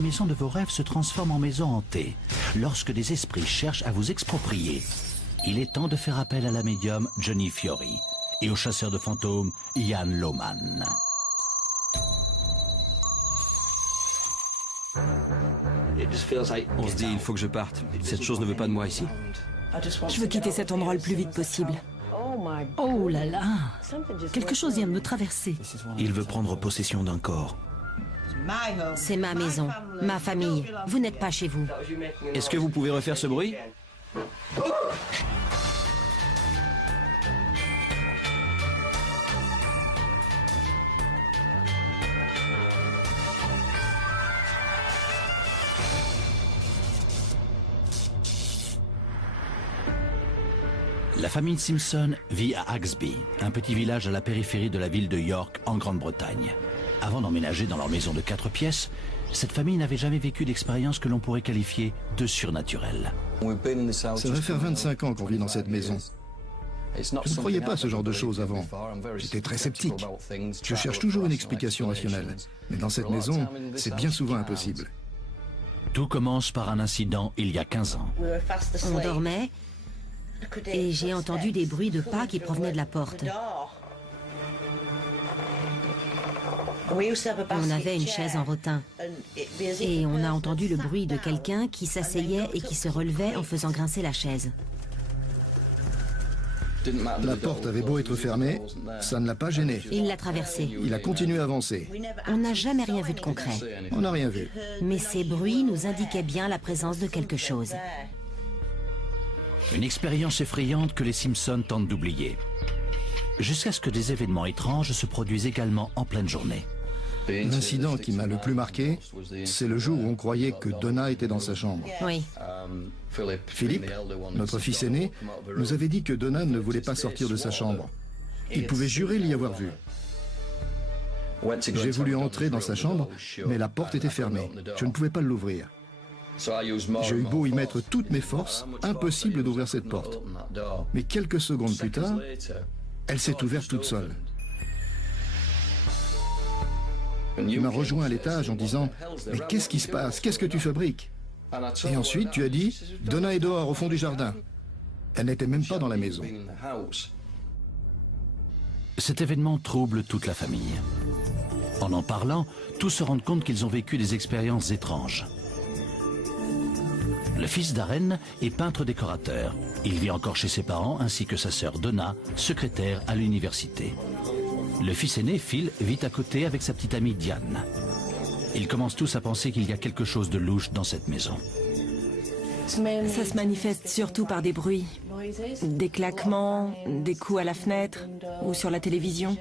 La maison de vos rêves se transforme en maison hantée lorsque des esprits cherchent à vous exproprier. Il est temps de faire appel à la médium Johnny Fiori et au chasseur de fantômes Ian Lohman. On se dit, il faut que je parte. Cette chose ne veut pas de moi ici. Je veux quitter cet endroit le plus vite possible. Oh là là! Quelque chose vient de me traverser. Il veut prendre possession d'un corps. C'est ma maison, ma famille. Vous n'êtes pas chez vous. Est-ce que vous pouvez refaire ce bruit? La famille Simpson vit à Axby, un petit village à la périphérie de la ville de York, en Grande-Bretagne. Avant d'emménager dans leur maison de 4 pièces, cette famille n'avait jamais vécu d'expérience que l'on pourrait qualifier de surnaturelle. Ça va faire 25 ans qu'on vit dans cette maison. Je ne croyais pas à ce genre de choses avant. J'étais très sceptique. Je cherche toujours une explication rationnelle. Mais dans cette maison, c'est bien souvent impossible. Tout commence par un incident il y a 15 ans. On dormait et j'ai entendu des bruits de pas qui provenaient de la porte. On avait une chaise en rotin et on a entendu le bruit de quelqu'un qui s'asseyait et qui se relevait en faisant grincer la chaise. La porte avait beau être fermée, ça ne l'a pas gêné. Il l'a traversée. Il a continué à avancer. On n'a jamais rien vu de concret. On n'a rien vu. Mais ces bruits nous indiquaient bien la présence de quelque chose. Une expérience effrayante que les Simpsons tentent d'oublier. Jusqu'à ce que des événements étranges se produisent également en pleine journée. L'incident qui m'a le plus marqué, c'est le jour où on croyait que Donna était dans sa chambre. Oui. Philippe, notre fils aîné, nous avait dit que Donna ne voulait pas sortir de sa chambre. Il pouvait jurer l'y avoir vue. J'ai voulu entrer dans sa chambre, mais la porte était fermée. Je ne pouvais pas l'ouvrir. J'ai eu beau y mettre toutes mes forces, impossible d'ouvrir cette porte. Mais quelques secondes plus tard, elle s'est ouverte toute seule. Il m'a rejoint à l'étage en disant « Mais qu'est-ce qui se passe? Qu'est-ce que tu fabriques ?» Et ensuite, tu as dit « Donna est dehors, au fond du jardin. » Elle n'était même pas dans la maison. Cet événement trouble toute la famille. En parlant, tous se rendent compte qu'ils ont vécu des expériences étranges. Le fils Darren est peintre-décorateur. Il vit encore chez ses parents ainsi que sa sœur Donna, secrétaire à l'université. Le fils aîné, Phil, vit à côté avec sa petite amie Diane. Ils commencent tous à penser qu'il y a quelque chose de louche dans cette maison. Ça se manifeste surtout par des bruits. Des claquements, des coups à la fenêtre ou sur la télévision.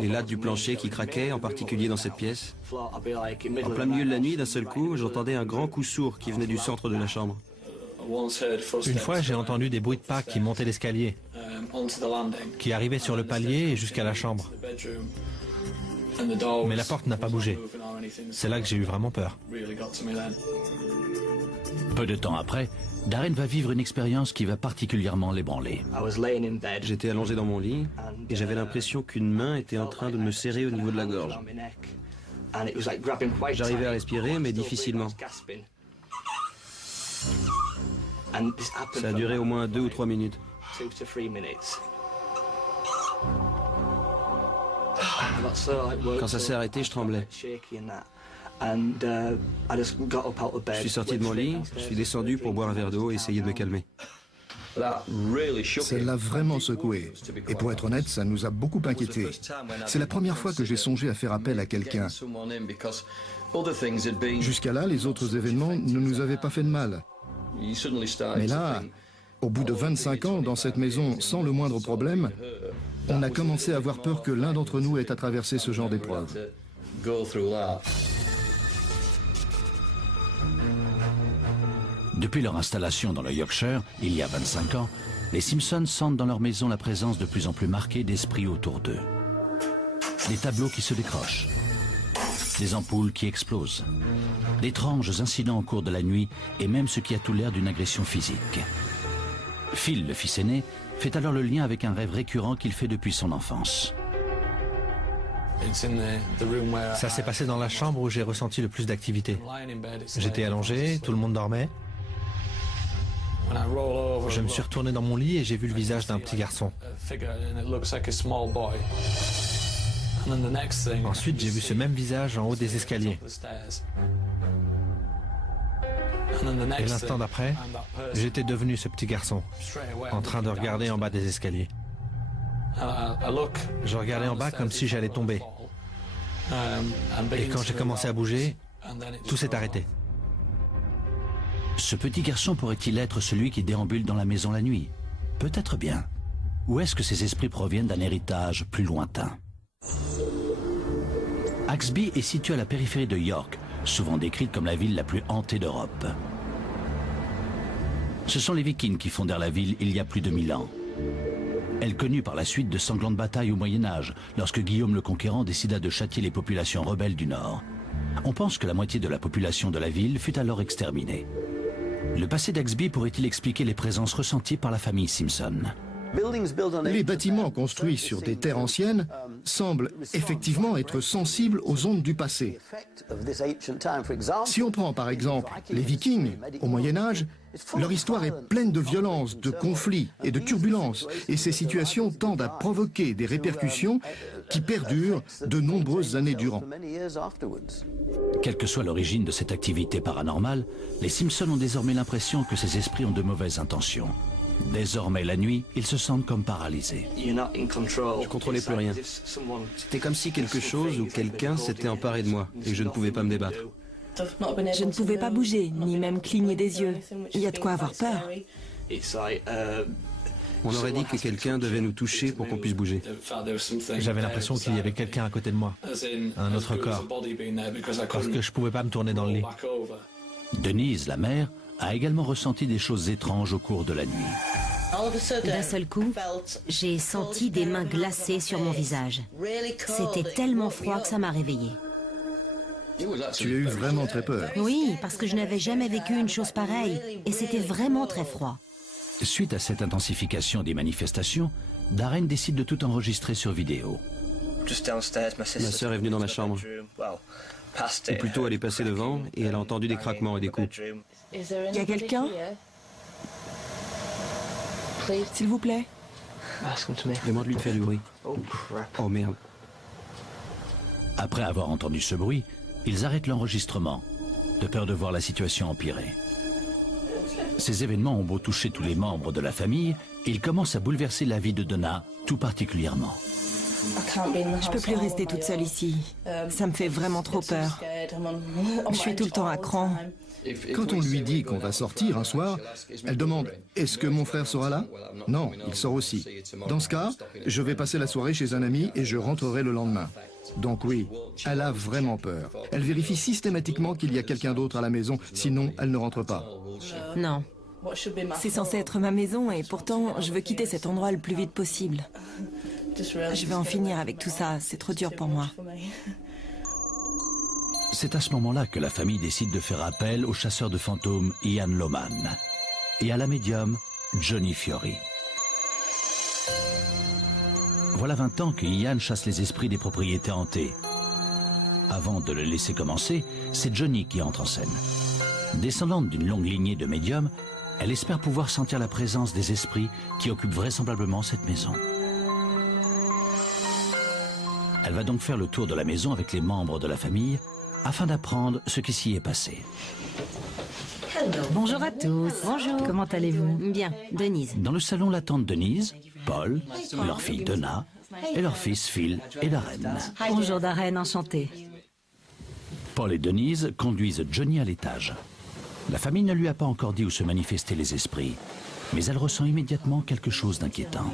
Les lattes du plancher qui craquaient, en particulier dans cette pièce. En plein milieu de la nuit, d'un seul coup, j'entendais un grand coup sourd qui venait du centre de la chambre. Une fois, j'ai entendu des bruits de pas qui montaient l'escalier, qui arrivaient sur le palier et jusqu'à la chambre. Mais la porte n'a pas bougé. C'est là que j'ai eu vraiment peur. Peu de temps après, Darren va vivre une expérience qui va particulièrement l'ébranler. J'étais allongé dans mon lit et j'avais l'impression qu'une main était en train de me serrer au niveau de la gorge. J'arrivais à respirer, mais difficilement. Ça a duré au moins 2 ou 3 minutes. Quand ça s'est arrêté, je tremblais. Je suis sorti de mon lit, je suis descendu pour boire un verre d'eau et essayer de me calmer. Ça l'a vraiment secoué. Et pour être honnête, ça nous a beaucoup inquiétés. C'est la première fois que j'ai songé à faire appel à quelqu'un. Jusqu'à là, les autres événements ne nous avaient pas fait de mal. Mais là, au bout de 25 ans, dans cette maison, sans le moindre problème, on a commencé à avoir peur que l'un d'entre nous ait à traverser ce genre d'épreuve. Depuis leur installation dans le Yorkshire, il y a 25 ans, les Simpsons sentent dans leur maison la présence de plus en plus marquée d'esprits autour d'eux. Des tableaux qui se décrochent, des ampoules qui explosent, d'étranges incidents au cours de la nuit et même ce qui a tout l'air d'une agression physique. Phil, le fils aîné, fait alors le lien avec un rêve récurrent qu'il fait depuis son enfance. Ça s'est passé dans la chambre où j'ai ressenti le plus d'activité. J'étais allongé, tout le monde dormait. Je me suis retourné dans mon lit et j'ai vu le visage d'un petit garçon. Ensuite, j'ai vu ce même visage en haut des escaliers. Et l'instant d'après, j'étais devenu ce petit garçon, en train de regarder en bas des escaliers. Je regardais en bas comme si j'allais tomber. Et quand j'ai commencé à bouger, tout s'est arrêté. Ce petit garçon pourrait-il être celui qui déambule dans la maison la nuit? Peut-être bien. Ou est-ce que ces esprits proviennent d'un héritage plus lointain? Axby est située à la périphérie de York, souvent décrite comme la ville la plus hantée d'Europe. Ce sont les Vikings qui fondèrent la ville il y a plus de 1000 ans. Elle connut par la suite de sanglantes batailles au Moyen-Âge, lorsque Guillaume le Conquérant décida de châtier les populations rebelles du Nord. On pense que la moitié de la population de la ville fut alors exterminée. Le passé d'Axby pourrait-il expliquer les présences ressenties par la famille Simpson? Les bâtiments construits sur des terres anciennes semblent effectivement être sensibles aux ondes du passé. Si on prend par exemple les Vikings au Moyen-Âge, leur histoire est pleine de violence, de conflits et de turbulences, et ces situations tendent à provoquer des répercussions qui perdurent de nombreuses années durant. Quelle que soit l'origine de cette activité paranormale, les Simpson ont désormais l'impression que ces esprits ont de mauvaises intentions. Désormais, la nuit, ils se sentent comme paralysés. Je contrôlais plus rien. C'était comme si quelque chose ou quelqu'un s'était emparé de moi et je ne pouvais pas me débattre. Je ne pouvais pas bouger, ni même cligner des yeux. Il y a de quoi avoir peur. On aurait dit que quelqu'un devait nous toucher pour qu'on puisse bouger. J'avais l'impression qu'il y avait quelqu'un à côté de moi, un autre corps, parce que je ne pouvais pas me tourner dans le lit. Denise, la mère, a également ressenti des choses étranges au cours de la nuit. D'un seul coup, j'ai senti des mains glacées sur mon visage. C'était tellement froid que ça m'a réveillée. Tu as eu vraiment très peur. Oui, parce que je n'avais jamais vécu une chose pareille, et c'était vraiment très froid. Suite à cette intensification des manifestations, Darren décide de tout enregistrer sur vidéo. Ma sœur est venue dans ma chambre. Ou plutôt, elle est passée devant et elle a entendu des craquements et des coups. Il y a quelqu'un? S'il vous plaît. Demande lui de faire du bruit. Oh merde. Après avoir entendu ce bruit, ils arrêtent l'enregistrement, de peur de voir la situation empirer. Ces événements ont beau toucher tous les membres de la famille, ils commencent à bouleverser la vie de Donna, tout particulièrement. Je peux plus rester toute seule ici. Ça me fait vraiment trop peur. Je suis tout le temps à cran. Quand on lui dit qu'on va sortir un soir, elle demande « Est-ce que mon frère sera là ?» Non, il sort aussi. Dans ce cas, je vais passer la soirée chez un ami et je rentrerai le lendemain. Donc oui, elle a vraiment peur. Elle vérifie systématiquement qu'il y a quelqu'un d'autre à la maison, sinon elle ne rentre pas. Non. C'est censé être ma maison et pourtant, je veux quitter cet endroit le plus vite possible. Je vais en finir avec tout ça, c'est trop dur pour moi. C'est à ce moment-là que la famille décide de faire appel au chasseur de fantômes Ian Loman et à la médium Johnny Fiori. Voilà 20 ans que Ian chasse les esprits des propriétés hantées. Avant de le laisser commencer, c'est Johnny qui entre en scène. Descendante d'une longue lignée de médiums, elle espère pouvoir sentir la présence des esprits qui occupent vraisemblablement cette maison. Elle va donc faire le tour de la maison avec les membres de la famille afin d'apprendre ce qui s'y est passé. Bonjour à tous. Bonjour. Comment allez-vous? Bien, Denise. Dans le salon l'attendent Denise, Paul, leur fille Donna et leur fils Phil et Darren. Bonjour Darren, enchantée. Paul et Denise conduisent Johnny à l'étage. La famille ne lui a pas encore dit où se manifestaient les esprits, mais elle ressent immédiatement quelque chose d'inquiétant.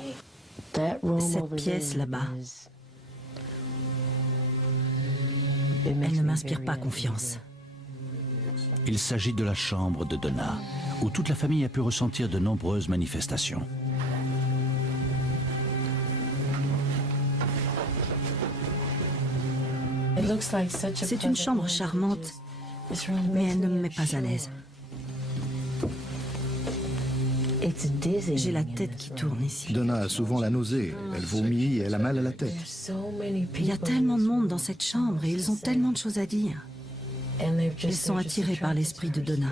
Cette pièce là-bas, elle ne m'inspire pas confiance. Il s'agit de la chambre de Donna, où toute la famille a pu ressentir de nombreuses manifestations. C'est une chambre charmante, mais elle ne me met pas à l'aise. J'ai la tête qui tourne ici. Donna a souvent la nausée, elle vomit et elle a mal à la tête. Il y a tellement de monde dans cette chambre et ils ont tellement de choses à dire. Ils sont attirés par l'esprit de Donna.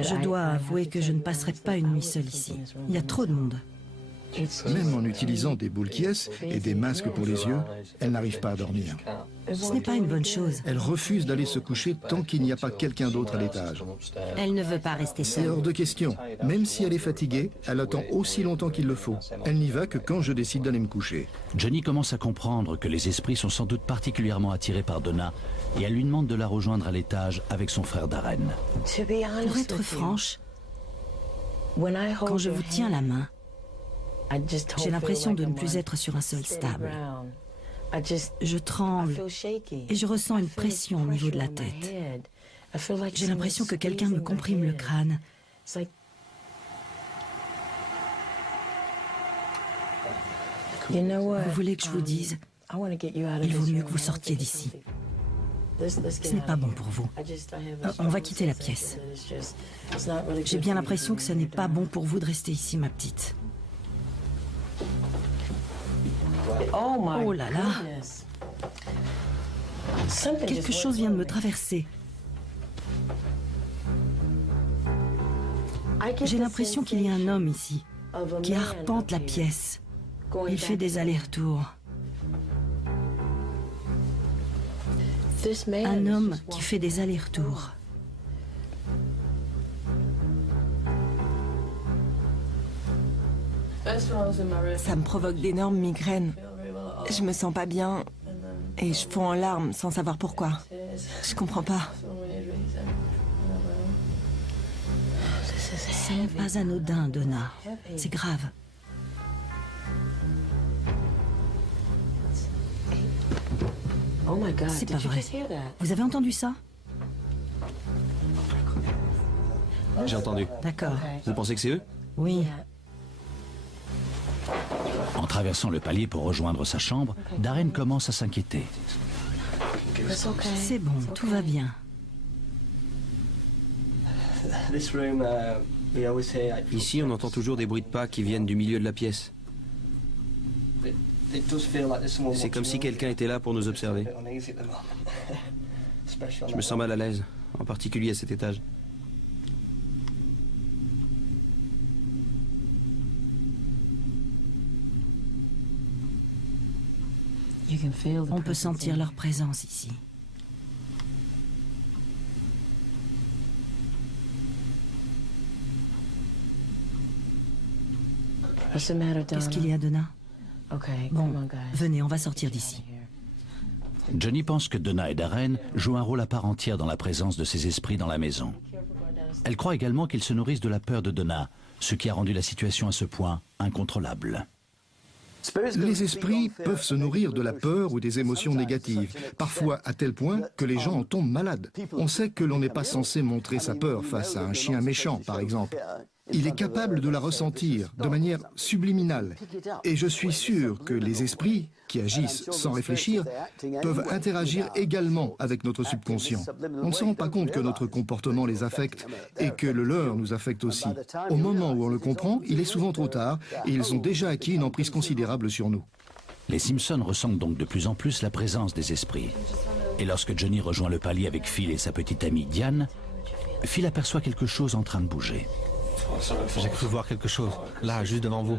Je dois avouer que je ne passerai pas une nuit seule ici. Il y a trop de monde. Même en utilisant des boules qui et des masques pour les yeux, elle n'arrive pas à dormir. Ce n'est pas une bonne chose. Elle refuse d'aller se coucher tant qu'il n'y a pas quelqu'un d'autre à l'étage. Elle ne veut pas rester C'est seule. hors de question. Même si elle est fatiguée, elle attend aussi longtemps qu'il le faut. Elle n'y va que quand je décide d'aller me coucher. Johnny commence à comprendre que les esprits sont sans doute particulièrement attirés par Donna et elle lui demande de la rejoindre à l'étage avec son frère Darren. Pour être franche, quand je vous tiens la main, j'ai l'impression de ne plus être sur un sol stable. Je tremble et je ressens une pression au niveau de la tête. J'ai l'impression que quelqu'un me comprime le crâne. Vous voulez que je vous dise, il vaut mieux que vous sortiez d'ici. Ce n'est pas bon pour vous. On va quitter la pièce. J'ai bien l'impression que ce n'est pas bon pour vous de rester ici, ma petite. Oh là là! Quelque chose vient de me traverser. J'ai l'impression qu'il y a un homme ici, qui arpente la pièce. Il fait des allers-retours. Un homme qui fait des allers-retours. Ça me provoque d'énormes migraines. Je me sens pas bien et je fonds en larmes sans savoir pourquoi. Je comprends pas. Ce n'est pas anodin, Donna. C'est grave. C'est pas vrai. Vous avez entendu ça? J'ai entendu. D'accord. Vous pensez que c'est eux? Oui. En traversant le palier pour rejoindre sa chambre, Darren commence à s'inquiéter. C'est bon, tout va bien. Ici, on entend toujours des bruits de pas qui viennent du milieu de la pièce. C'est comme si quelqu'un était là pour nous observer. Je me sens mal à l'aise, en particulier à cet étage. On peut sentir leur présence ici. Qu'est-ce qu'il y a, Donna? Bon, venez, on va sortir d'ici. Johnny pense que Donna et Darren jouent un rôle à part entière dans la présence de ces esprits dans la maison. Elle croit également qu'ils se nourrissent de la peur de Donna, ce qui a rendu la situation à ce point incontrôlable. Les esprits peuvent se nourrir de la peur ou des émotions négatives, parfois à tel point que les gens en tombent malades. On sait que l'on n'est pas censé montrer sa peur face à un chien méchant, par exemple. Il est capable de la ressentir de manière subliminale. Et je suis sûr que les esprits, qui agissent sans réfléchir, peuvent interagir également avec notre subconscient. On ne se rend pas compte que notre comportement les affecte et que le leur nous affecte aussi. Au moment où on le comprend, il est souvent trop tard et ils ont déjà acquis une emprise considérable sur nous. Les Simpsons ressentent donc de plus en plus la présence des esprits. Et lorsque Johnny rejoint le palier avec Phil et sa petite amie Diane, Phil aperçoit quelque chose en train de bouger. J'ai cru voir quelque chose, là, juste devant vous.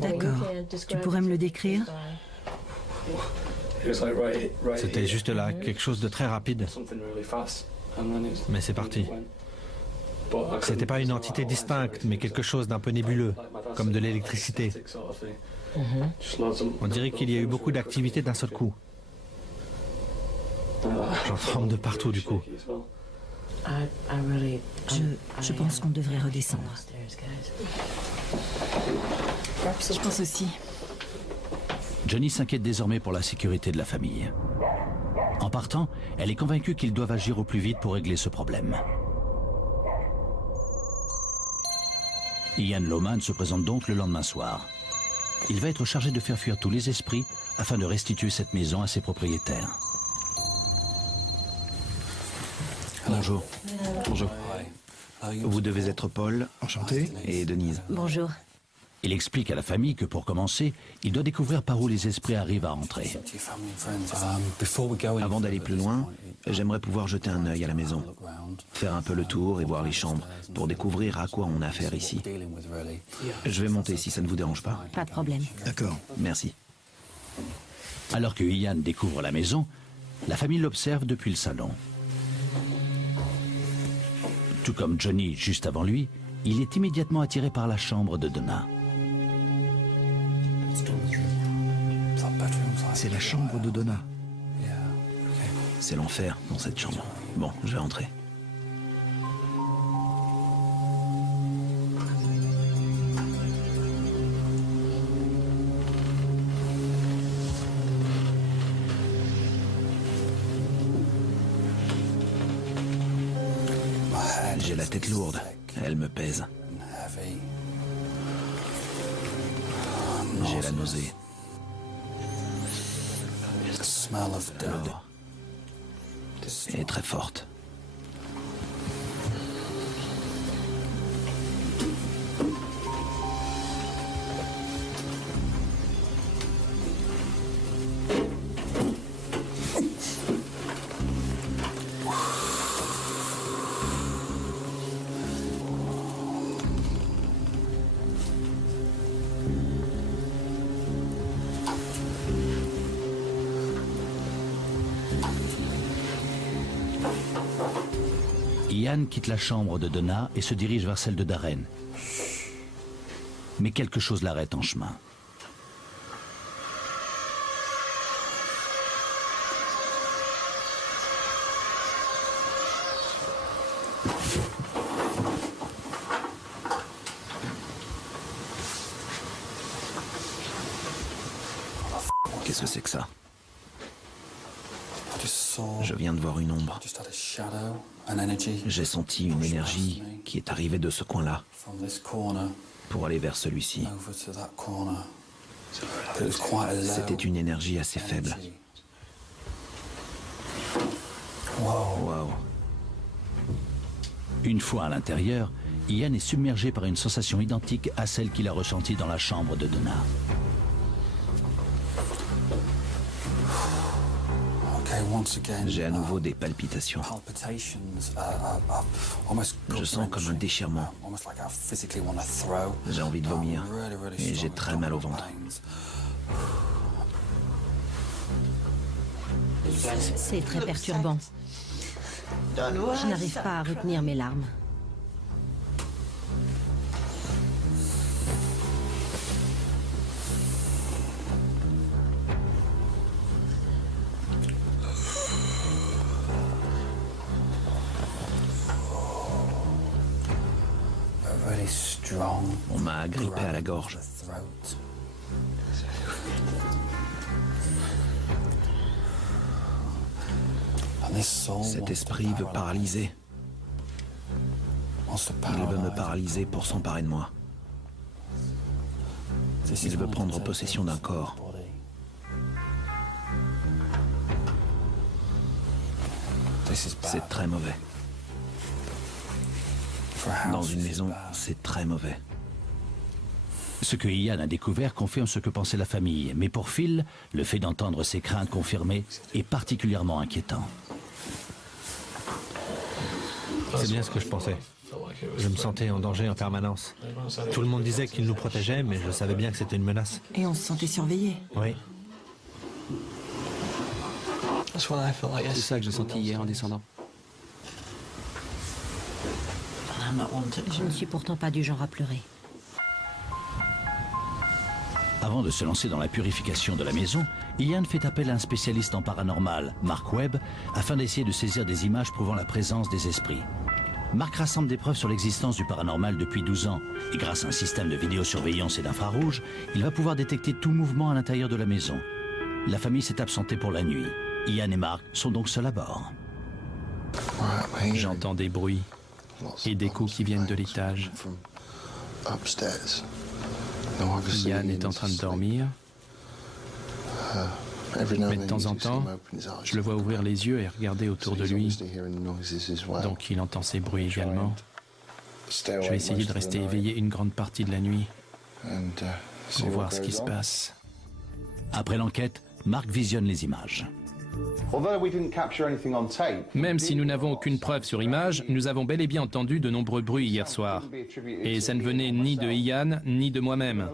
D'accord. Tu pourrais me le décrire? C'était juste là, quelque chose de très rapide. Mais c'est parti. C'était pas une entité distincte, mais quelque chose d'un peu nébuleux, comme de l'électricité. On dirait qu'il y a eu beaucoup d'activité d'un seul coup. J'en tremble de partout du coup. Je pense qu'on devrait redescendre. Je pense aussi. Johnny s'inquiète désormais pour la sécurité de la famille. En partant, elle est convaincue qu'ils doivent agir au plus vite pour régler ce problème. Ian Lohman se présente donc le lendemain soir. Il va être chargé de faire fuir tous les esprits afin de restituer cette maison à ses propriétaires. Bonjour. Bonjour. Vous devez être Paul. Enchanté. Et Denise. Bonjour. Il explique à la famille que pour commencer, il doit découvrir par où les esprits arrivent à entrer. Avant d'aller plus loin, j'aimerais pouvoir jeter un œil à la maison, faire un peu le tour et voir les chambres, pour découvrir à quoi on a affaire ici. Je vais monter si ça ne vous dérange pas. Pas de problème. D'accord. Merci. Alors que Ian découvre la maison, la famille l'observe depuis le salon. Tout comme Johnny juste avant lui, il est immédiatement attiré par la chambre de Donna. C'est la chambre de Donna. C'est l'enfer dans cette chambre. Bon, je vais entrer. J'ai la tête lourde, elle me pèse. J'ai la nausée. L'odeur est très forte. Ian quitte la chambre de Donna et se dirige vers celle de Darren. Mais quelque chose l'arrête en chemin. Qu'est-ce que c'est que ça? Je viens de voir une ombre. J'ai senti une énergie qui est arrivée de ce coin-là pour aller vers celui-ci. C'était une énergie assez faible. Waouh. Une fois à l'intérieur, Ian est submergé par une sensation identique à celle qu'il a ressentie dans la chambre de Donna. J'ai à nouveau des palpitations. Je sens comme un déchirement. J'ai envie de vomir et j'ai très mal au ventre. C'est très perturbant. Je n'arrive pas à retenir mes larmes. On m'a agrippé à la gorge. Cet esprit veut paralyser. Il veut me paralyser pour s'emparer de moi. Il veut prendre possession d'un corps. C'est très mauvais. Dans une maison, c'est très mauvais. Ce que Ian a découvert confirme ce que pensait la famille, mais pour Phil, le fait d'entendre ses craintes confirmées est particulièrement inquiétant. C'est bien ce que je pensais. Je me sentais en danger en permanence. Tout le monde disait qu'il nous protégeait, mais je savais bien que c'était une menace. Et on se sentait surveillé. Oui. C'est ça que j'ai senti hier en descendant. Je ne suis pourtant pas du genre à pleurer. Avant de se lancer dans la purification de la maison, Ian fait appel à un spécialiste en paranormal, Mark Webb, afin d'essayer de saisir des images prouvant la présence des esprits. Mark rassemble des preuves sur l'existence du paranormal depuis 12 ans, et grâce à un système de vidéosurveillance et d'infrarouge, il va pouvoir détecter tout mouvement à l'intérieur de la maison. La famille s'est absentée pour la nuit. Ian et Mark sont donc seuls à bord. J'entends des bruits et des coups qui viennent de l'étage. Ian est en train de dormir. Mais de temps en temps, je le vois ouvrir les yeux et regarder autour de lui. Donc il entend ces bruits également. Je vais essayer de rester éveillé une grande partie de la nuit pour voir ce qui se passe. Après l'enquête, Mark visionne les images. Même si nous n'avons aucune preuve sur image, nous avons bel et bien entendu de nombreux bruits hier soir. Et ça ne venait ni de Ian, ni de moi-même.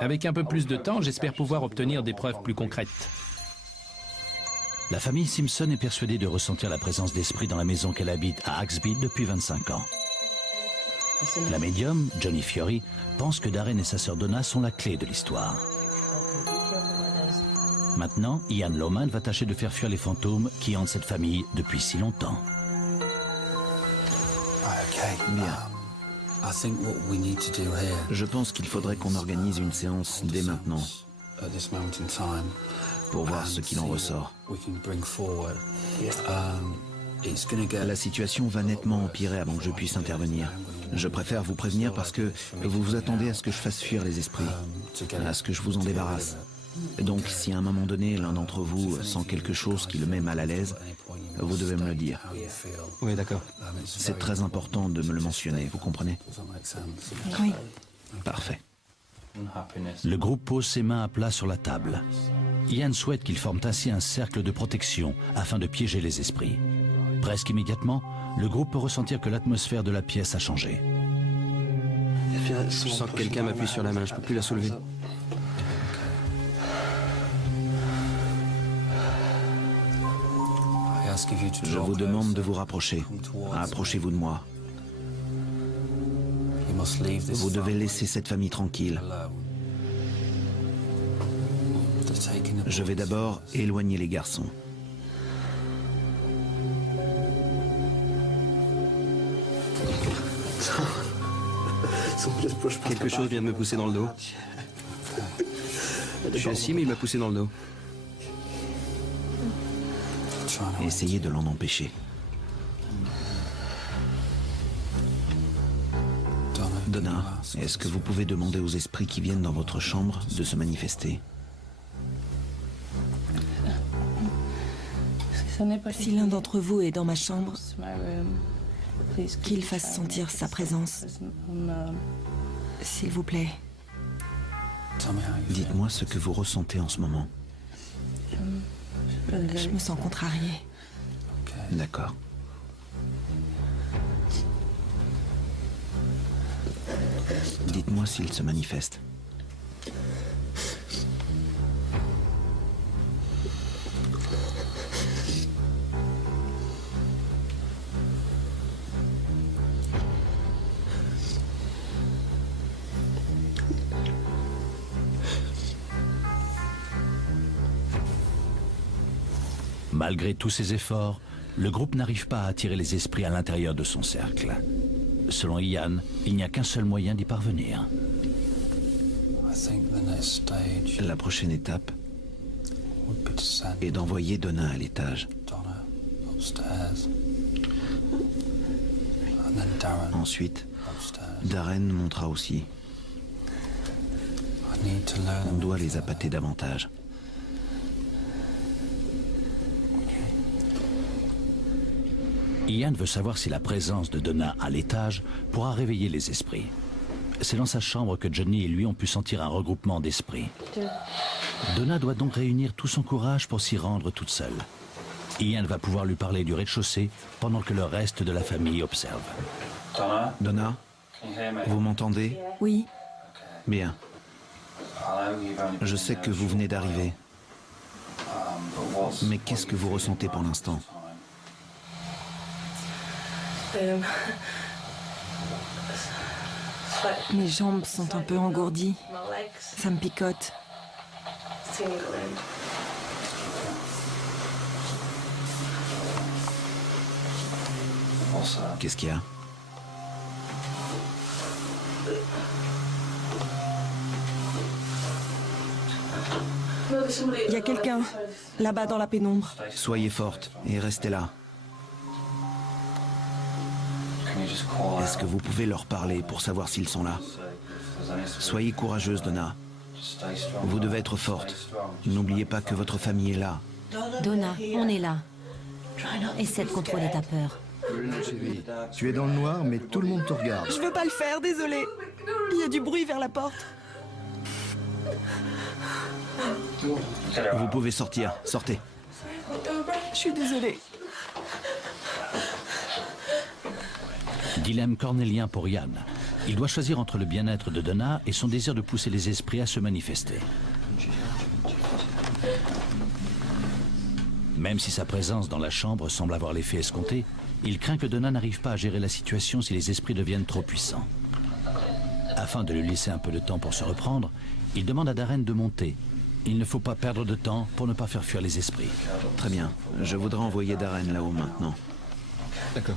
Avec un peu plus de temps, j'espère pouvoir obtenir des preuves plus concrètes. La famille Simpson est persuadée de ressentir la présence d'esprit dans la maison qu'elle habite à Axby depuis 25 ans. La médium, Johnny Fiori, pense que Darren et sa sœur Donna sont la clé de l'histoire. Maintenant, Ian Lohman va tâcher de faire fuir les fantômes qui hantent cette famille depuis si longtemps. Bien. Je pense qu'il faudrait qu'on organise une séance dès maintenant pour voir ce qu'il en ressort. La situation va nettement empirer avant que je puisse intervenir. Je préfère vous prévenir parce que vous vous attendez à ce que je fasse fuir les esprits, à ce que je vous en débarrasse. Donc si à un moment donné l'un d'entre vous sent quelque chose qui le met mal à l'aise, vous devez me le dire. Oui, d'accord. C'est très important de me le mentionner, vous comprenez? Oui. Parfait. Le groupe pose ses mains à plat sur la table. Ian souhaite qu'ils forment ainsi un cercle de protection afin de piéger les esprits. Presque immédiatement, le groupe peut ressentir que l'atmosphère de la pièce a changé. Je sens que quelqu'un m'appuie sur la main, je ne peux plus la soulever. Je vous demande de vous rapprocher. Approchez-vous de moi. Vous devez laisser cette famille tranquille. Je vais d'abord éloigner les garçons. Quelque chose vient de me pousser dans le dos. Je suis assis, mais il m'a poussé dans le dos. Essayez de l'en empêcher. Donna, est-ce que vous pouvez demander aux esprits qui viennent dans votre chambre de se manifester? Si l'un d'entre vous est dans ma chambre, qu'il fasse sentir sa présence. S'il vous plaît. Dites-moi ce que vous ressentez en ce moment. Je me sens contrariée. D'accord. Dites-moi s'il se manifeste. Malgré tous ses efforts, le groupe n'arrive pas à attirer les esprits à l'intérieur de son cercle. Selon Ian, il n'y a qu'un seul moyen d'y parvenir. La prochaine étape est d'envoyer Donna à l'étage. Ensuite, Darren montera aussi. On doit les appâter davantage. Ian veut savoir si la présence de Donna à l'étage pourra réveiller les esprits. C'est dans sa chambre que Johnny et lui ont pu sentir un regroupement d'esprits. Donna doit donc réunir tout son courage pour s'y rendre toute seule. Ian va pouvoir lui parler du rez-de-chaussée pendant que le reste de la famille observe. Donna, vous m'entendez? Oui. Bien. Je sais que vous venez d'arriver. Mais qu'est-ce que vous ressentez pour l'instant? Mes jambes sont un peu engourdies. Ça me picote. Qu'est-ce qu'il y a? Il y a quelqu'un là-bas dans la pénombre. Soyez forte et restez là. Est-ce que vous pouvez leur parler pour savoir s'ils sont là? Soyez courageuse, Donna. Vous devez être forte. N'oubliez pas que votre famille est là. Donna, on est là. Essaie de contrôler ta peur. Chérie, tu es dans le noir, mais tout le monde te regarde. Je veux pas le faire, désolé. Il y a du bruit vers la porte. Vous pouvez sortir. Sortez. Je suis désolée. Dilemme cornélien pour Ian. Il doit choisir entre le bien-être de Donna et son désir de pousser les esprits à se manifester. Même si sa présence dans la chambre semble avoir l'effet escompté, il craint que Donna n'arrive pas à gérer la situation si les esprits deviennent trop puissants. Afin de lui laisser un peu de temps pour se reprendre, il demande à Darren de monter. Il ne faut pas perdre de temps pour ne pas faire fuir les esprits. Très bien. Je voudrais envoyer Darren là-haut maintenant. D'accord.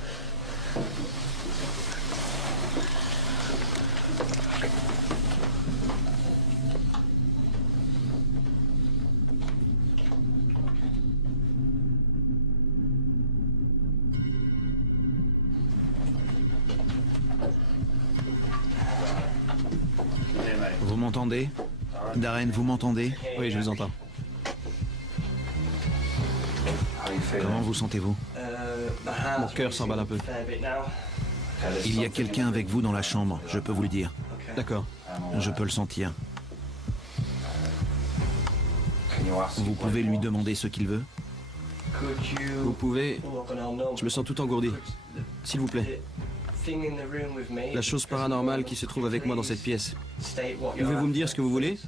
Vous m'entendez? Darren, vous m'entendez? Oui, je vous entends. Comment vous sentez-vous? Mon cœur s'emballe un peu. Il y a quelqu'un avec vous dans la chambre, je peux vous le dire. D'accord. Je peux le sentir. Vous pouvez lui demander ce qu'il veut? Vous pouvez... Je me sens tout engourdi. S'il vous plaît. La chose paranormale qui se trouve avec moi dans cette pièce. Pouvez-vous me dire ce que vous voulez?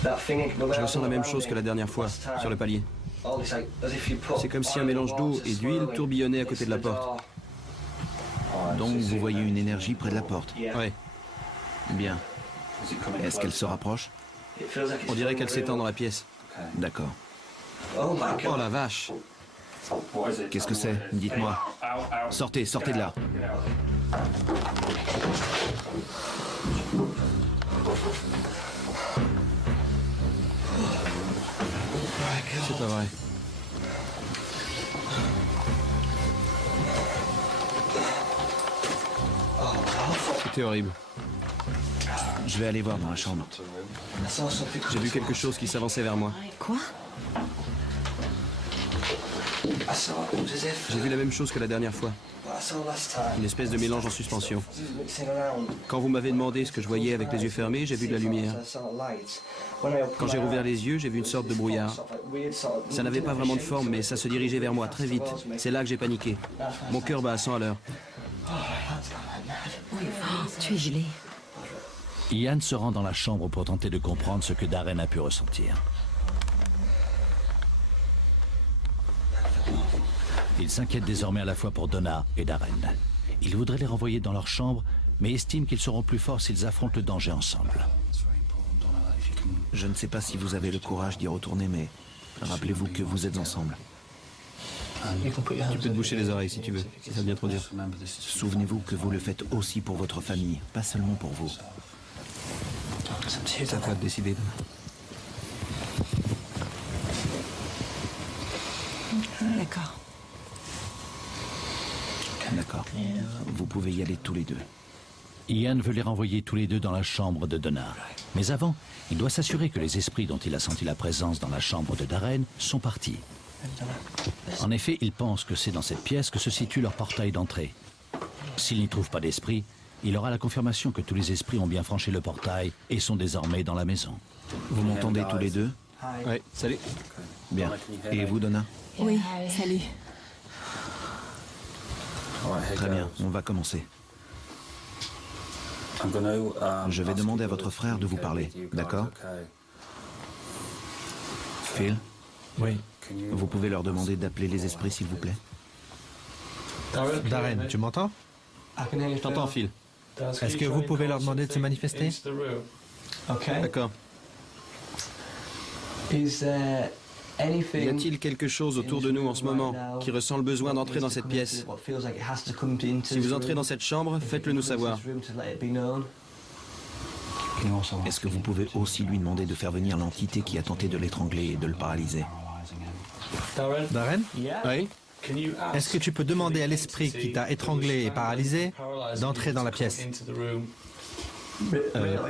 Je ressens la même chose que la dernière fois, sur le palier. C'est comme si un mélange d'eau et d'huile tourbillonnait à côté de la porte. Donc vous voyez une énergie près de la porte? Ouais. Bien. Est-ce qu'elle se rapproche? On dirait qu'elle s'étend dans la pièce. D'accord. Oh la vache! Qu'est-ce que c'est? Dites-moi. Sortez, sortez de là. C'est pas vrai. C'était horrible. Je vais aller voir dans la chambre. J'ai vu quelque chose qui s'avançait vers moi. Quoi? J'ai vu la même chose que la dernière fois. Une espèce de mélange en suspension. Quand vous m'avez demandé ce que je voyais avec les yeux fermés, j'ai vu de la lumière. Quand j'ai rouvert les yeux, j'ai vu une sorte de brouillard. Ça n'avait pas vraiment de forme, mais ça se dirigeait vers moi très vite. C'est là que j'ai paniqué. Mon cœur bat à 100 à l'heure. Tu es gelé. Ian se rend dans la chambre pour tenter de comprendre ce que Darren a pu ressentir. Il s'inquiète désormais à la fois pour Donna et Darren. Il voudrait les renvoyer dans leur chambre, mais estime qu'ils seront plus forts s'ils affrontent le danger ensemble. Je ne sais pas si vous avez le courage d'y retourner, mais rappelez-vous que vous êtes ensemble. Tu peux te boucher les oreilles si tu veux, si ça devient trop dur. Souvenez-vous que vous le faites aussi pour votre famille, pas seulement pour vous. C'est à toi de décider. D'accord. D'accord. Vous pouvez y aller tous les deux. Ian veut les renvoyer tous les deux dans la chambre de Donna. Mais avant, il doit s'assurer que les esprits dont il a senti la présence dans la chambre de Darren sont partis. En effet, il pense que c'est dans cette pièce que se situe leur portail d'entrée. S'il n'y trouve pas d'esprit, il aura la confirmation que tous les esprits ont bien franchi le portail et sont désormais dans la maison. Vous m'entendez tous les deux? Oui, salut. Bien. Et vous, Donna? Oui, salut. Très bien, on va commencer. Je vais demander à votre frère de vous parler, d'accord? Phil? Oui. Vous pouvez leur demander d'appeler les esprits, s'il vous plaît? Darren, tu m'entends? Je t'entends, Phil. Est-ce que vous pouvez leur demander de se manifester? D'accord. Y a-t-il quelque chose autour de nous en ce moment qui ressent le besoin d'entrer dans cette pièce? Si vous entrez dans cette chambre, faites-le nous savoir. Est-ce que vous pouvez aussi lui demander de faire venir l'entité qui a tenté de l'étrangler et de le paralyser? Darren? Oui? Est-ce que tu peux demander à l'esprit qui t'a étranglé et paralysé d'entrer dans la pièce?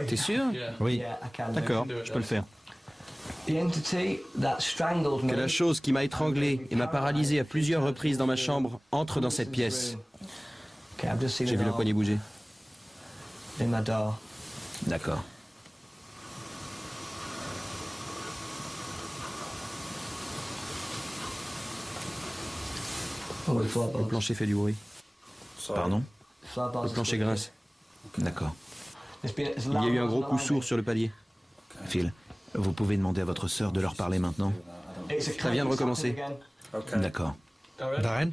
T'es sûr? Oui. D'accord, je peux le faire. Que la chose qui m'a étranglé et m'a paralysé à plusieurs reprises dans ma chambre entre dans cette pièce. J'ai vu le poignet bouger. D'accord. Le plancher fait du bruit. Pardon? Le plancher grince. D'accord. Il y a eu un gros coup sourd sur le palier. Phil, vous pouvez demander à votre sœur de leur parler maintenant? Ça vient de recommencer. D'accord. Darren?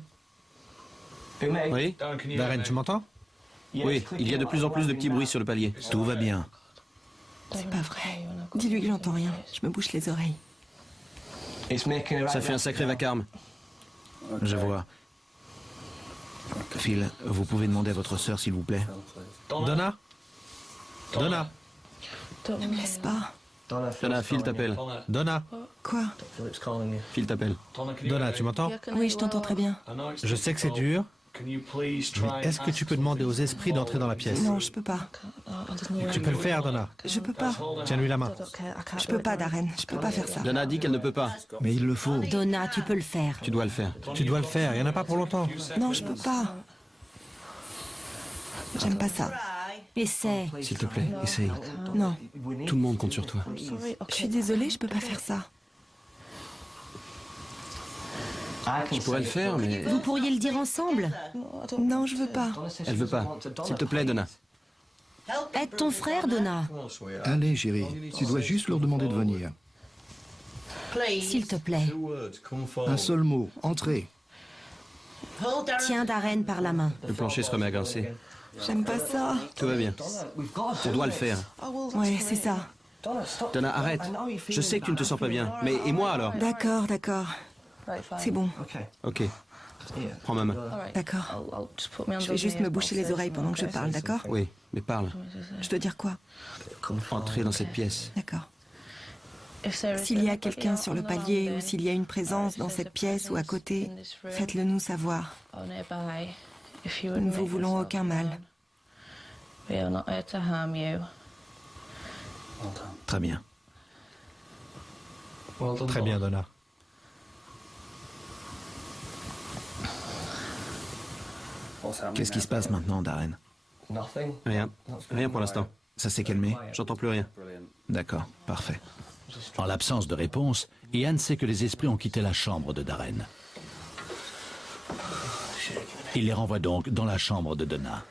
Oui? Darren, tu m'entends? Oui, il y a de plus en plus de petits bruits sur le palier. Tout va bien. C'est pas vrai. Dis-lui que j'entends rien. Je me bouche les oreilles. Ça fait un sacré vacarme. Je vois. Phil, vous pouvez demander à votre sœur, s'il vous plaît? Donna? Donna? Ne me laisse pas. Donna, Phil t'appelle. Donna? Quoi? Phil t'appelle. Donna, tu m'entends? Oui, je t'entends très bien. Je sais que c'est dur, mais est-ce que tu peux demander aux esprits d'entrer dans la pièce? Non, je peux pas. Tu peux le faire, Donna. Je peux pas. Tiens-lui la main. Je peux pas, Darren. Je peux pas faire ça. Donna dit qu'elle ne peut pas. Mais il le faut. Donna, tu peux le faire. Tu dois le faire. Tu dois le faire, il n'y en a pas pour longtemps. Non, je peux pas. J'aime pas ça. Essaie. S'il te plaît, essaye. Non. Tout le monde compte sur toi. Je suis désolée, je peux pas faire ça. Je pourrais le faire, mais Vous pourriez le dire ensemble. Non, je veux pas. elle veut pas. S'il te plaît, Donna. Aide ton frère, Donna. Allez, chérie, tu dois juste leur demander de venir. S'il te plaît. Un seul mot, entrez. Tiens Darren par la main. Le plancher se remet à grincer. J'aime pas ça. Tout va bien. On doit le faire. Ouais, c'est ça. Donna, arrête. Je sais que tu ne te sens pas bien. Mais et moi alors? D'accord, d'accord. C'est bon. Ok. Prends ma main. D'accord. Je vais juste me boucher les oreilles pendant que je parle, d'accord? Oui, mais parle. Je dois dire quoi? Entrez dans cette pièce. D'accord. S'il y a quelqu'un sur le palier ou s'il y a une présence dans cette pièce ou à côté, faites-le nous savoir. Nous ne vous voulons aucun mal. Très bien. Très bien, Donna. Qu'est-ce qui se passe maintenant, Darren? Rien. Rien pour l'instant. Ça s'est calmé? J'entends plus rien. D'accord, parfait. En l'absence de réponse, Ian sait que les esprits ont quitté la chambre de Darren. Il les renvoie donc dans la chambre de Donna.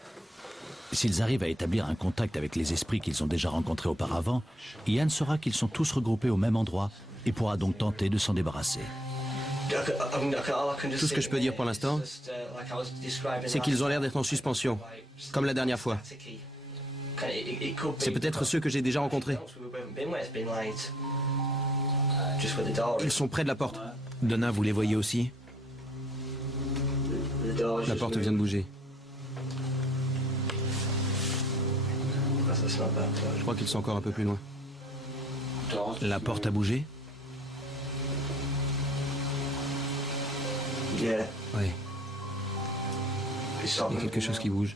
S'ils arrivent à établir un contact avec les esprits qu'ils ont déjà rencontrés auparavant, Ian saura qu'ils sont tous regroupés au même endroit et pourra donc tenter de s'en débarrasser. Tout ce que je peux dire pour l'instant, c'est qu'ils ont l'air d'être en suspension, comme la dernière fois. C'est peut-être ceux que j'ai déjà rencontrés. Ils sont près de la porte. Donna, vous les voyez aussi? La porte vient de bouger. Je crois qu'ils sont encore un peu plus loin. La porte a bougé? Oui. Il y a quelque chose qui bouge.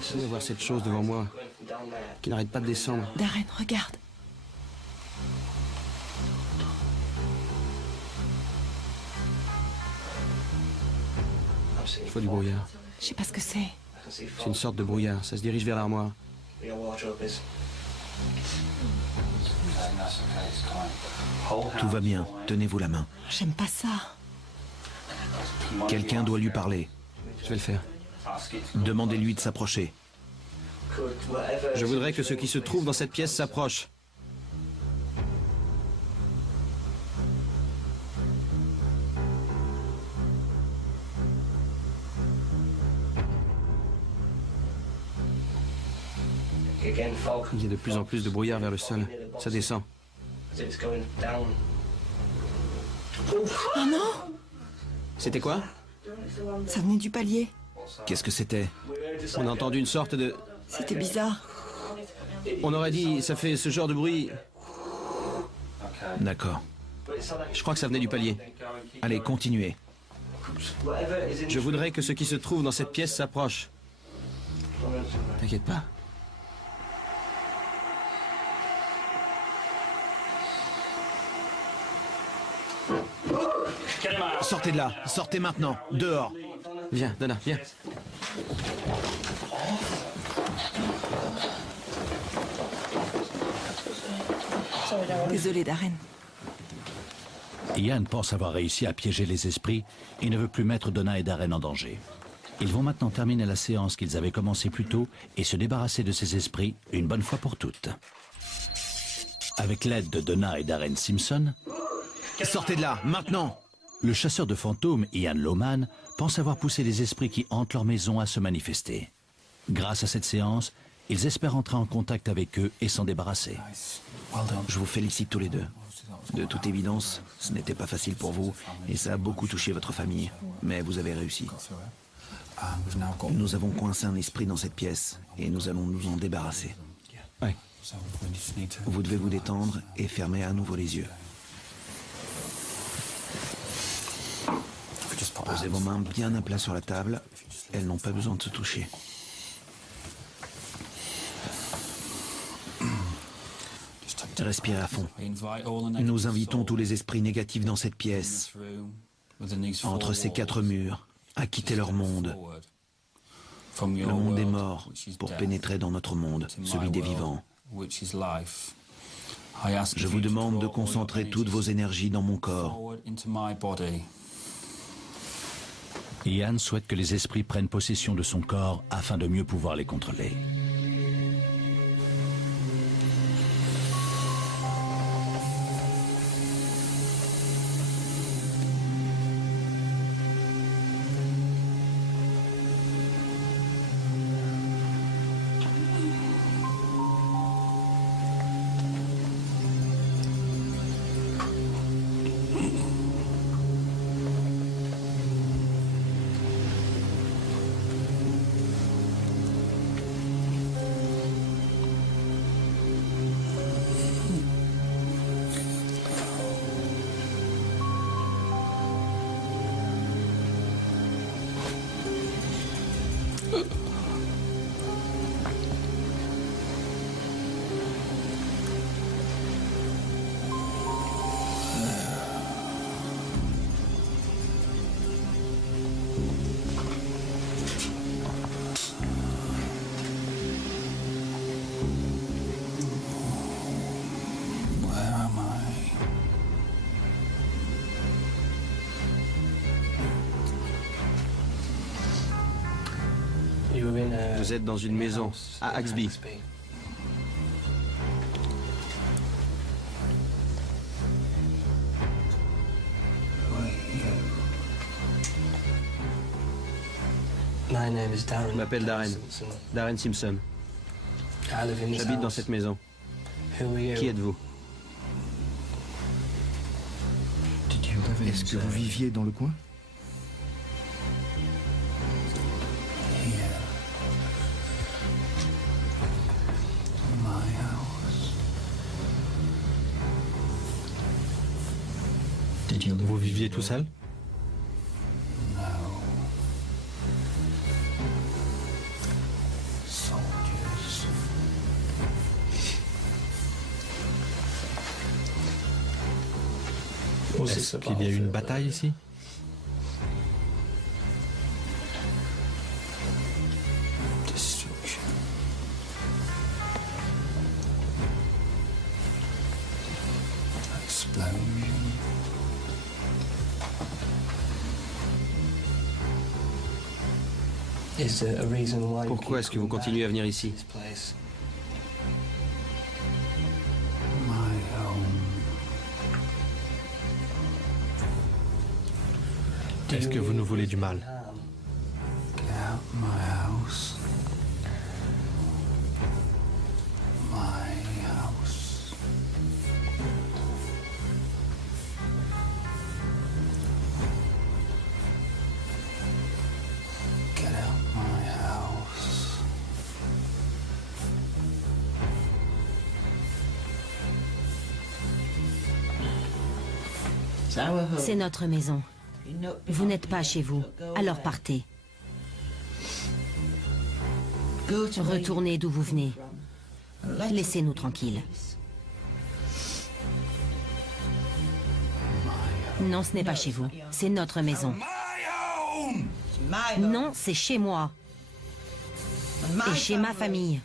Je vais voir cette chose devant moi qui n'arrête pas de descendre. Darren, regarde. Je vois du brouillard. Je sais pas ce que c'est. C'est une sorte de brouillard. Ça se dirige vers l'armoire. Tout va bien, tenez-vous la main. J'aime pas ça. Quelqu'un doit lui parler. Je vais le faire. Demandez-lui de s'approcher. Je voudrais que ceux qui se trouvent dans cette pièce s'approchent. Il y a de plus en plus de brouillard vers le sol. Ça descend. Oh non! C'était quoi? Ça venait du palier. Qu'est-ce que c'était? On a entendu une sorte de... C'était bizarre. On aurait dit, ça fait ce genre de bruit. D'accord. Je crois que ça venait du palier. Allez, continuez. Je voudrais que ce qui se trouve dans cette pièce s'approche. T'inquiète pas. Sortez de là, sortez maintenant, dehors. Viens, Donna, viens. Désolée, Darren. Ian pense avoir réussi à piéger les esprits et ne veut plus mettre Donna et Darren en danger. Ils vont maintenant terminer la séance qu'ils avaient commencée plus tôt et se débarrasser de ces esprits une bonne fois pour toutes. Avec l'aide de Donna et Darren Simpson, Sortez de là, maintenant. le chasseur de fantômes, Ian Lohman, pense avoir poussé les esprits qui hantent leur maison à se manifester. Grâce à cette séance, ils espèrent entrer en contact avec eux et s'en débarrasser. Je vous félicite tous les deux. De toute évidence, ce n'était pas facile pour vous et ça a beaucoup touché votre famille, mais vous avez réussi. Nous avons coincé un esprit dans cette pièce et nous allons nous en débarrasser. Ouais. Vous devez vous détendre et fermer à nouveau les yeux. Posez vos mains bien à plat sur la table. Elles n'ont pas besoin de se toucher. Respirez à fond. Nous invitons tous les esprits négatifs dans cette pièce, entre ces quatre murs, à quitter leur monde. Le monde des morts, pour pénétrer dans notre monde, celui des vivants. Je vous demande de concentrer toutes vos énergies dans mon corps. Ian souhaite que les esprits prennent possession de son corps afin de mieux pouvoir les contrôler. Vous êtes dans une maison à Axby. Je m'appelle Darren. Darren Simpson. J'habite dans cette maison. Qui êtes-vous? Est-ce que vous viviez dans le coin? Vous viviez tout seul? Est-ce qu'il y a eu une bataille ici? Pourquoi est-ce que vous continuez à venir ici? Est-ce que vous nous voulez du mal? C'est notre maison. Vous n'êtes pas chez vous, alors partez. Retournez d'où vous venez. Laissez-nous tranquilles. Non, ce n'est pas chez vous. C'est notre maison. Non, c'est chez moi. Et chez ma famille.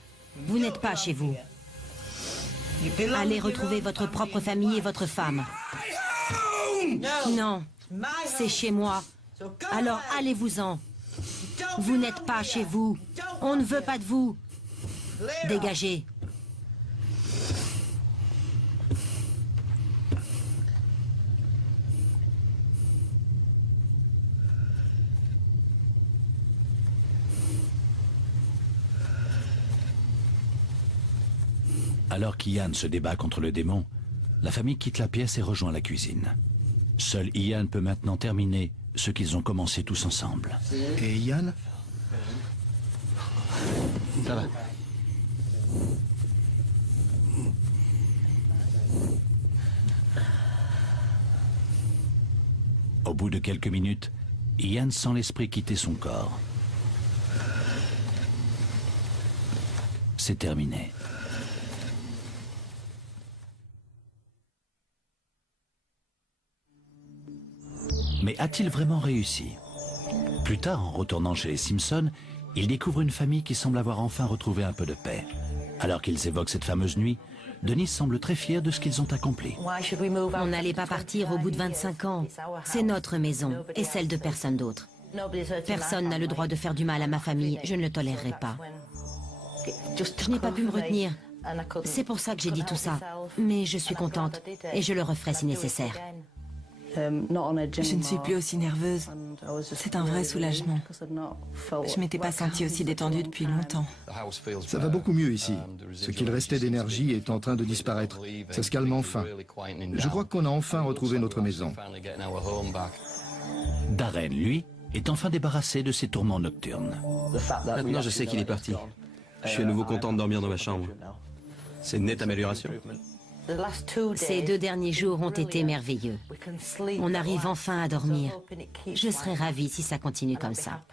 Vous n'êtes pas chez vous. Allez retrouver votre propre famille et votre femme. Non, c'est chez moi. Alors allez-vous-en. Vous n'êtes pas chez vous. On ne veut pas de vous. Dégagez. Alors qu'Ian se débat contre le démon, la famille quitte la pièce et rejoint la cuisine. Seul Ian peut maintenant terminer ce qu'ils ont commencé tous ensemble. Et Ian? Ça va. Au bout de quelques minutes, Ian sent l'esprit quitter son corps. C'est terminé. Mais a-t-il vraiment réussi? Plus tard, en retournant chez les Simpson, il découvre une famille qui semble avoir enfin retrouvé un peu de paix. Alors qu'ils évoquent cette fameuse nuit, Denise semble très fière de ce qu'ils ont accompli. On n'allait pas partir au bout de 25 ans. C'est notre maison et celle de personne d'autre. Personne n'a le droit de faire du mal à ma famille. Je ne le tolérerai pas. Je n'ai pas pu me retenir. C'est pour ça que j'ai dit tout ça. Mais je suis contente et je le referai si nécessaire. Je ne suis plus aussi nerveuse. C'est un vrai soulagement. Je m'étais pas sentie aussi détendue depuis longtemps. Ça va beaucoup mieux ici. Ce qu'il restait d'énergie est en train de disparaître. Ça se calme enfin. Je crois qu'on a enfin retrouvé notre maison. Darren, lui, est enfin débarrassé de ses tourments nocturnes. Maintenant, je sais qu'il est parti. Je suis à nouveau content de dormir dans ma chambre. C'est une nette amélioration. Ces 2 derniers jours ont été merveilleux. On arrive enfin à dormir. Je serais ravie si ça continue comme ça.